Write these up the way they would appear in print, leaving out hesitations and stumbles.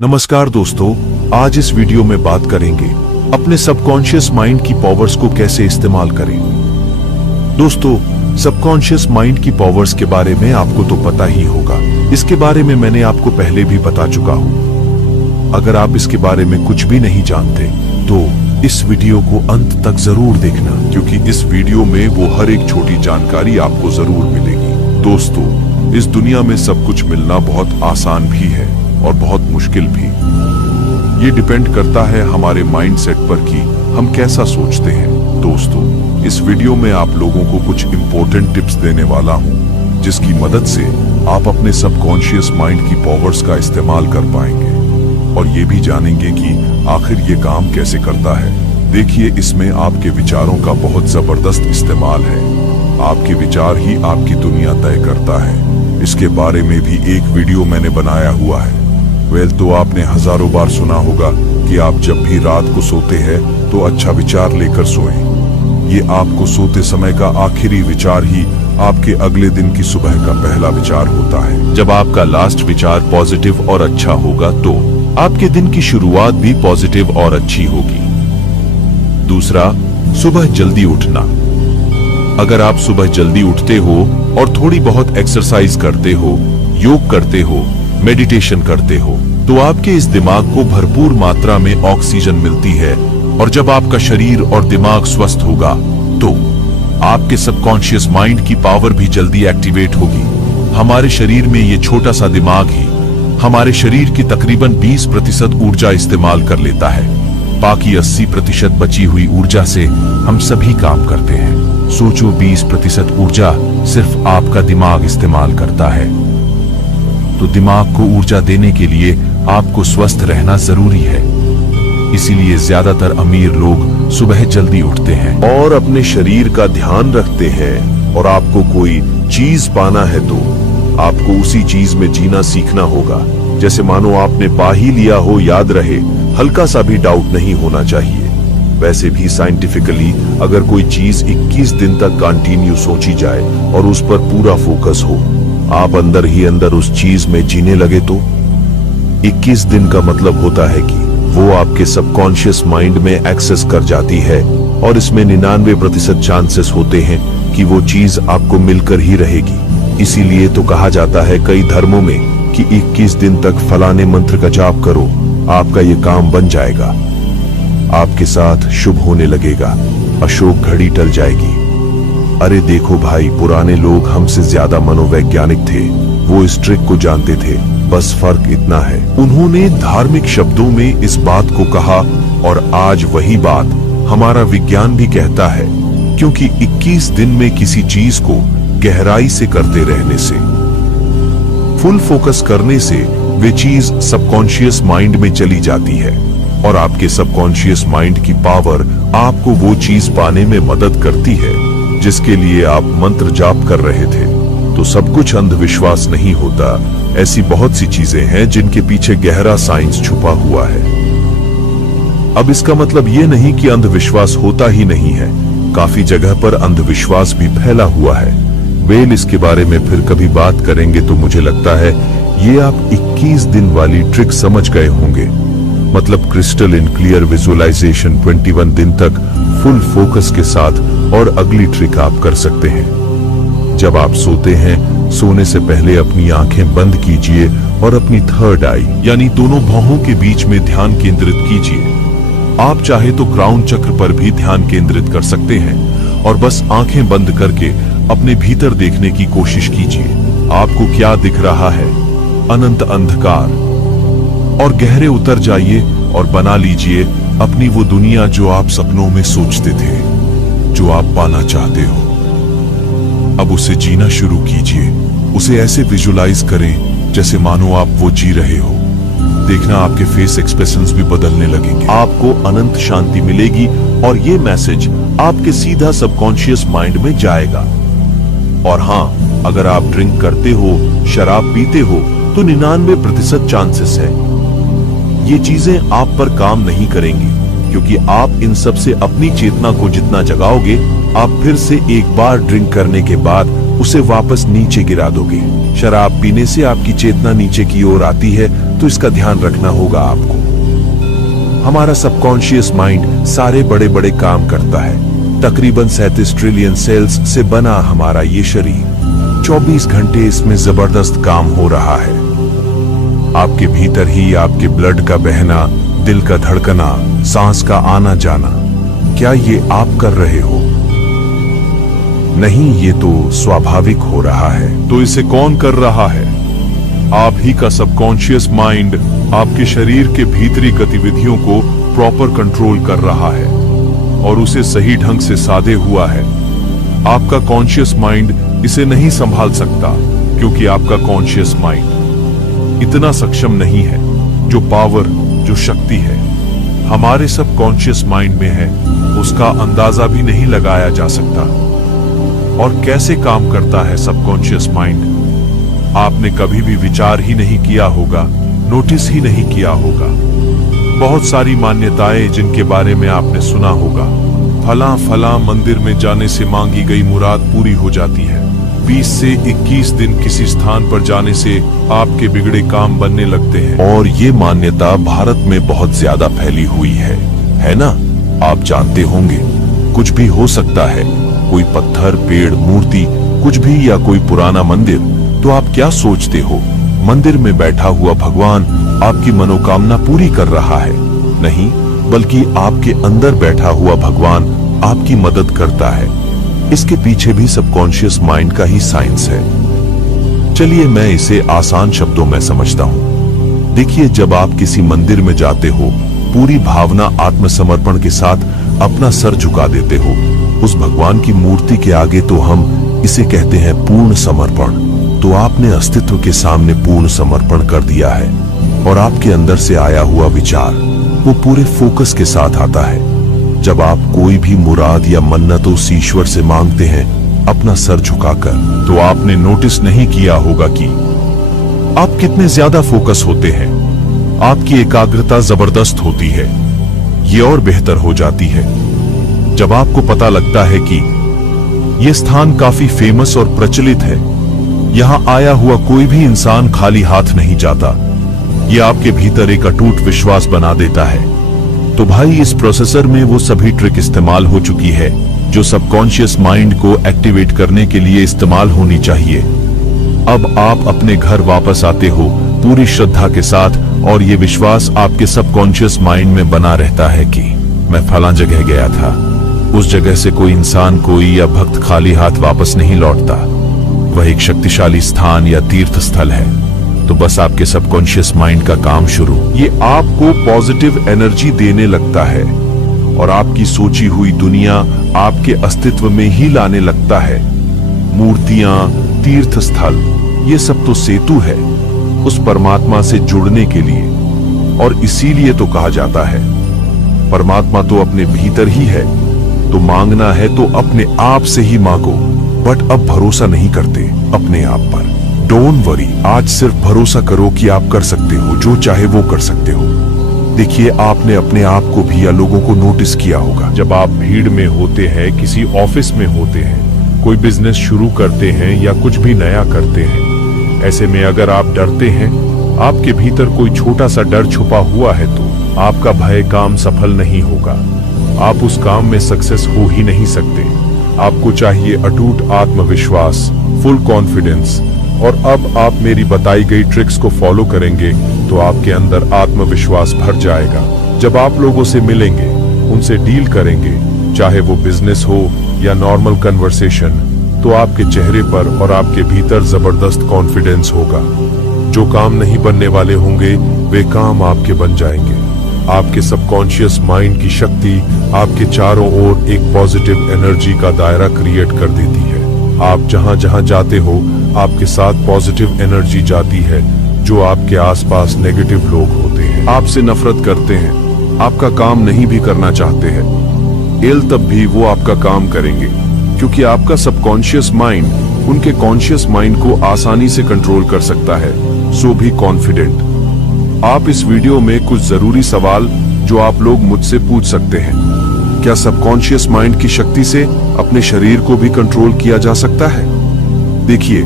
नमस्कार दोस्तों, आज इस वीडियो में बात करेंगे अपने सबकॉन्शियस माइंड की पावर्स को कैसे इस्तेमाल करें। दोस्तों, सबकॉन्शियस माइंड की पावर्स के बारे में आपको तो पता ही होगा। इसके बारे में मैंने आपको पहले भी बता चुका हूं। अगर आप इसके बारे में कुछ भी नहीं जानते तो इस वीडियो को अंत तक जरूर देखना, क्योंकि इस वीडियो में वो हर एक छोटी जानकारी आपको जरूर मिलेगी। दोस्तों, इस दुनिया में सब कुछ मिलना बहुत आसान भी है और बहुत मुश्किल भी। ये डिपेंड करता है हमारे माइंडसेट पर कि हम कैसा सोचते हैं। दोस्तों, इस वीडियो में आप लोगों को कुछ इंपॉर्टेंट टिप्स देने वाला हूं, जिसकी मदद से आप अपने सबकॉन्शियस माइंड की पावर्स का इस्तेमाल कर पाएंगे और ये भी जानेंगे कि आखिर ये काम कैसे करता है। देखिए, इसमें आपके विचारों का बहुत जबरदस्त इस्तेमाल है। आपके विचार ही आपकी दुनिया तय करता है। इसके बारे में भी एक वीडियो मैंने बनाया हुआ है। तो आपने हजारों बार सुना होगा कि आप जब भी रात को सोते हैं तो अच्छा विचार लेकर सोएं। ये आपको सोते समय का आखिरी विचार ही आपके अगले दिन की सुबह का पहला विचार होता है। जब आपका लास्ट विचार पॉजिटिव और अच्छा होगा तो आपके दिन की शुरुआत भी पॉजिटिव और अच्छी होगी। दूसरा, सुबह जल्दी उठना। अगर आप सुबह जल्दी उठते हो और थोड़ी बहुत एक्सरसाइज करते हो, योग करते हो, मेडिटेशन करते हो, तो आपके इस दिमाग को भरपूर मात्रा में ऑक्सीजन मिलती है और जब आपका शरीर और दिमाग स्वस्थ होगा तो आपके सबकॉन्शियस माइंड की पावर भी जल्दी एक्टिवेट होगी। हमारे शरीर में ये छोटा सा दिमाग ही हमारे शरीर की तकरीबन 20% ऊर्जा इस्तेमाल कर लेता है। बाकी 80% बची हुई ऊर्जा से हम सभी काम करते हैं। सोचो, 20% ऊर्जा सिर्फ आपका दिमाग इस्तेमाल करता है। तो दिमाग को ऊर्जा देने के लिए आपको स्वस्थ रहना जरूरी है। इसीलिए ज्यादातर अमीर लोग सुबह जल्दी उठते हैं और अपने शरीर का ध्यान रखते हैं। और आपको कोई चीज पाना है तो आपको उसी चीज में जीना सीखना होगा। जैसे मानो आपने पा ही लिया हो, याद रहे, हल्का सा भी डाउट नहीं होना चाहिए। वैसे भी साइंटिफिकली अगर कोई चीज 21 दिन तक कंटिन्यू सोची जाए और उस पर पूरा फोकस हो, आप अंदर ही अंदर उस चीज में जीने लगे तो 21 दिन का मतलब होता है कि वो आपके सबकॉन्शियस माइंड में एक्सेस कर जाती है और इसमें 99% चांसेस होते हैं कि वो चीज आपको मिलकर ही रहेगी। इसीलिए तो कहा जाता है कई धर्मों में कि 21 दिन तक फलाने मंत्र का जाप करो, आपका ये काम बन जाएगा, आपके साथ शुभ होने लगेगा, अशोक घड़ी टल जाएगी। अरे देखो भाई, पुराने लोग हमसे ज्यादा मनोवैज्ञानिक थे। वो इस ट्रिक को जानते थे। बस फर्क इतना है, उन्होंने धार्मिक शब्दों में इस बात को कहा और आज वही बात हमारा विज्ञान भी कहता है। क्योंकि 21 दिन में किसी चीज को गहराई से करते रहने से, फुल फोकस करने से वे चीज सबकॉन्शियस माइंड में चली जाती है और आपके सबकॉन्शियस माइंड की पावर आपको वो चीज पाने में मदद करती है जिसके लिए आप मंत्र जाप कर रहे थे। तो सब कुछ अंधविश्वास नहीं होता। ऐसी बहुत सी चीजें हैं जिनके पीछे गहरा साइंस छुपा हुआ है। अब इसका मतलब ये नहीं कि अंधविश्वास होता ही नहीं है। काफी जगह पर अंधविश्वास भी फैला हुआ है। इसके बारे में फिर कभी बात करेंगे। तो मुझे लगता है ये आप 21 दिन वाली ट्रिक समझ गए होंगे। मतलब क्रिस्टल इन क्लियर विजुअलाइजेशन 21 दिन तक फुल फोकस के साथ। और अगली ट्रिक आप कर सकते हैं, जब आप सोते हैं, सोने से पहले अपनी आंखें बंद कीजिए और अपनी थर्ड आई यानी दोनों भौहों के बीच में ध्यान केंद्रित कीजिए। आप चाहे तो क्राउन चक्र पर भी ध्यान केंद्रित कर सकते हैं और बस आंखें बंद करके अपने भीतर देखने की कोशिश कीजिए। आपको क्या दिख रहा है? अनंत अंधकार। और गहरे उतर जाइए और बना लीजिए अपनी वो दुनिया जो आप सपनों में सोचते थे, जो आप पाना चाहते हो। अब उसे जीना शुरू कीजिए। उसे ऐसे विजुलाइज करें जैसे मानो आप वो जी रहे हो। देखना, आपके फेस एक्सप्रेशंस भी बदलने लगेंगे। आपको अनंत शांति मिलेगी और ये मैसेज आपके सीधा सबकॉन्शियस माइंड में जाएगा। और हाँ, अगर आप ड्रिंक करते हो, शराब पीते हो, तो 99% चांसेस है ये चीजें आप पर काम नहीं करेंगी, क्योंकि आप इन सब से अपनी चेतना को जितना जगाओगे, आप फिर से एक बार ड्रिंक करने के बाद उसे वापस नीचे गिरा दोगे। शराब पीने से आपकी चेतना नीचे की ओर आती है, तो इसका ध्यान रखना होगा आपको। हमारा सबकॉन्शियस माइंड सारे बड़े बड़े काम करता है। तकरीबन 37 ट्रिलियन सेल्स से बना हमारा ये शरीर 24 घंटे इसमें जबरदस्त काम हो रहा है। आपके भीतर ही आपके ब्लड का बहना, दिल का धड़कना, सांस का आना जाना, क्या ये आप कर रहे हो? नहीं, ये तो स्वाभाविक हो रहा है। तो इसे कौन कर रहा है? आप ही का सबकॉन्शियस माइंड आपके शरीर के भीतरी गतिविधियों को प्रॉपर कंट्रोल कर रहा है और उसे सही ढंग से साधे हुआ है। आपका कॉन्शियस माइंड इसे नहीं संभाल सकता, क्योंकि आपका कॉन्शियस माइंड इतना सक्षम नहीं है। जो पावर, जो शक्ति है हमारे सबकॉन्शियस माइंड में है, उसका अंदाजा भी नहीं लगाया जा सकता। और कैसे काम करता है सबकॉन्शियस माइंड, आपने कभी भी विचार ही नहीं किया होगा, नोटिस ही नहीं किया होगा। बहुत सारी मान्यताएं जिनके बारे में आपने सुना होगा, फला फला मंदिर में जाने से मांगी गई मुराद पूरी हो जाती है। 20 से 21 दिन किसी स्थान पर जाने से आपके बिगड़े काम बनने लगते हैं। और ये मान्यता भारत में बहुत ज्यादा फैली हुई है ना? आप जानते होंगे, कुछ भी हो सकता है, कोई पत्थर, पेड़, मूर्ति, कुछ भी, या कोई पुराना मंदिर। तो आप क्या सोचते हो, मंदिर में बैठा हुआ भगवान आपकी मनोकामना पूरी कर रहा है? नहीं, बल्कि आपके अंदर बैठा हुआ भगवान आपकी मदद करता है। इसके पीछे भी सबकॉन्शियस माइंड का ही साइंस है। चलिए मैं इसे आसान शब्दों में समझता हूं। देखिए, जब आप किसी मंदिर में जाते हो, पूरी भावना, आत्मसमर्पण के साथ अपना सर झुका देते हो उस भगवान की मूर्ति के आगे, तो हम इसे कहते हैं पूर्ण समर्पण। तो आपने अस्तित्व के सामने पूर्ण समर्पण कर दिया है और आपके अंदर से आया हुआ विचार वो पूरे फोकस के साथ आता है। जब आप कोई भी मुराद या मन्नत उस ईश्वर से मांगते हैं अपना सर झुकाकर, तो आपने नोटिस नहीं किया होगा कि आप कितने ज्यादा फोकस होते हैं। आपकी एकाग्रता जबरदस्त होती है, ये और बेहतर हो जाती है जब आपको पता लगता है कि यह स्थान काफी फेमस और प्रचलित है। यहां आया हुआ कोई भी इंसान खाली हाथ नहीं जाता। यह आपके भीतर एक अटूट विश्वास बना देता है। तो भाई, इस प्रोसेसर में वो सभी ट्रिक इस्तेमाल हो चुकी है जो सबकॉन्शियस माइंड को एक्टिवेट करने के लिए इस्तेमाल होनी चाहिए। अब आप अपने घर वापस आते हो पूरी श्रद्धा के साथ, और ये विश्वास आपके सबकॉन्शियस माइंड में बना रहता है कि मैं फलां जगह गया था, उस जगह से कोई इंसान, कोई या भक्त खाली हाथ वापस नहीं लौटता। वह एक शक्तिशाली स्थान या तीर्थ स्थल है। तो बस आपके सबकॉन्शियस माइंड का काम शुरू। ये आपको पॉजिटिव एनर्जी देने लगता है और आपकी सोची हुई दुनिया आपके अस्तित्व में ही लाने लगता है। मूर्तियां, तीर्थ स्थल, ये सब तो सेतु है उस परमात्मा से जुड़ने के लिए। और इसीलिए तो कहा जाता है परमात्मा तो अपने भीतर ही है, तो मांगना है तो अपने आप से ही मांगो। बट अब भरोसा नहीं करते अपने आप पर। डोंट वरी, आज सिर्फ भरोसा करो कि आप कर सकते हो, जो चाहे वो कर सकते हो। देखिए, आपने अपने आप को भी या लोगों को नोटिस किया होगा, जब आप भीड़ में होते हैं, किसी ऑफिस में होते हैं, कोई बिजनेस शुरू करते हैं या कुछ भी नया करते हैं, ऐसे में अगर आप डरते हैं, आपके भीतर कोई छोटा सा डर छुपा हुआ है, तो आपका भय काम सफल नहीं होगा। आप उस काम में सक्सेस हो ही नहीं सकते। आपको चाहिए अटूट आत्मविश्वास, फुल कॉन्फिडेंस। और अब आप मेरी बताई गई ट्रिक्स को फॉलो करेंगे तो आपके अंदर आत्मविश्वास भर जाएगा। जब आप लोगों से मिलेंगे, उनसे डील करेंगे, चाहे वो बिजनेस हो या नॉर्मल कन्वर्सेशन, तो आपके चेहरे पर और आपके भीतर जबरदस्त कॉन्फिडेंस होगा। जो काम नहीं बनने वाले होंगे, वे काम आपके बन जाएंगे। आपके सबकॉन्शियस माइंड की शक्ति आपके चारों ओर एक पॉजिटिव एनर्जी का दायरा क्रिएट कर देती है। आप जहां जहां जाते हो, आपके साथ पॉजिटिव एनर्जी जाती है। जो आपके आसपास नेगेटिव लोग होते हैं, आपसे नफरत करते हैं, आपका काम नहीं भी करना चाहते हैं, तब भी वो आपका काम करेंगे, क्योंकि आपका सबकॉन्शियस माइंड उनके कॉन्शियस माइंड को आसानी से कंट्रोल कर सकता है। सो भी कॉन्फिडेंट। आप इस वीडियो में कुछ जरूरी सवाल जो आप लोग मुझसे पूछ सकते हैं। क्या सबकॉन्शियस माइंड की शक्ति से अपने शरीर को भी कंट्रोल किया जा सकता है? देखिए,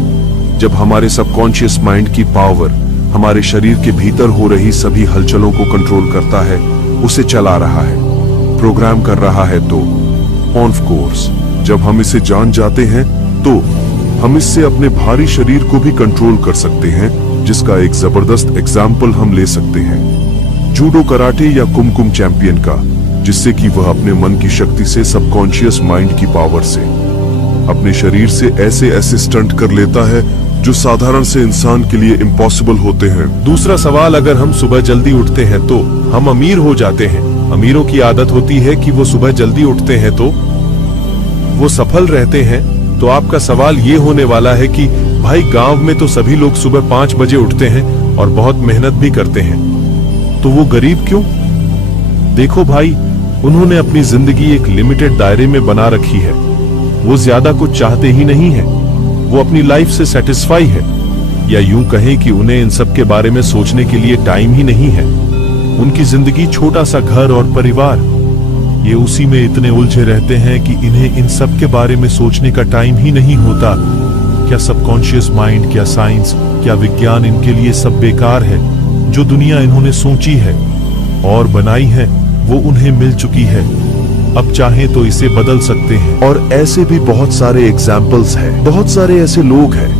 जब हमारे सबकॉन्शियस माइंड की पावर हमारे शरीर के भीतर हो रही सभी हलचलों को कंट्रोल करता है, उसे चला रहा है, प्रोग्राम कर रहा है, तो ऑफ कोर्स जब हम इसे जान जाते हैं तो हम इससे अपने भारी शरीर को भी कंट्रोल कर सकते हैं, जिसका एक जबरदस्त एग्जाम्पल हम ले सकते हैं जूडो, कराटे या कुमकुम चैंपियन का, जिससे कि वह अपने मन की शक्ति से सबकॉन्शियस माइंड की पावर से अपने शरीर से ऐसे ऐसे स्टंट कर लेता है जो साधारण से इंसान के लिए इम्पॉसिबल होते हैं। दूसरा सवाल, अगर हम सुबह जल्दी उठते हैं तो हम अमीर हो जाते हैं। अमीरों की आदत होती है कि वो सुबह जल्दी उठते हैं तो वो सफल रहते हैं। तो आपका सवाल ये होने वाला है कि भाई, गांव में तो सभी लोग सुबह 5 बजे उठते हैं और बहुत मेहनत भी करते हैं, तो वो गरीब क्यों? देखो भाई, उन्होंने अपनी जिंदगी एक लिमिटेड दायरे में बना रखी है। वो ज्यादा कुछ चाहते ही नहीं है, वो अपनी लाइफ से सेटिस्फाई है, या यूं कहें कि उन्हें इन सब के बारे में सोचने के लिए टाइम ही नहीं है। उनकी जिंदगी छोटा सा घर और परिवार, ये उसी में इतने उलझे रहते हैं कि इन्हें इन सब के बारे में सोचने का टाइम ही नहीं होता। क्या सबकॉन्शियस माइंड, क्या साइंस, क्या विज्ञान इनके लिए सब बेकार है? जो दुनिया इन्होंने सोची है और बनाई है वो उन्हें मिल चुकी है, अब चाहें तो इसे बदल सकते हैं। और ऐसे भी बहुत सारे एग्जाम्पल्स हैं, बहुत सारे ऐसे लोग हैं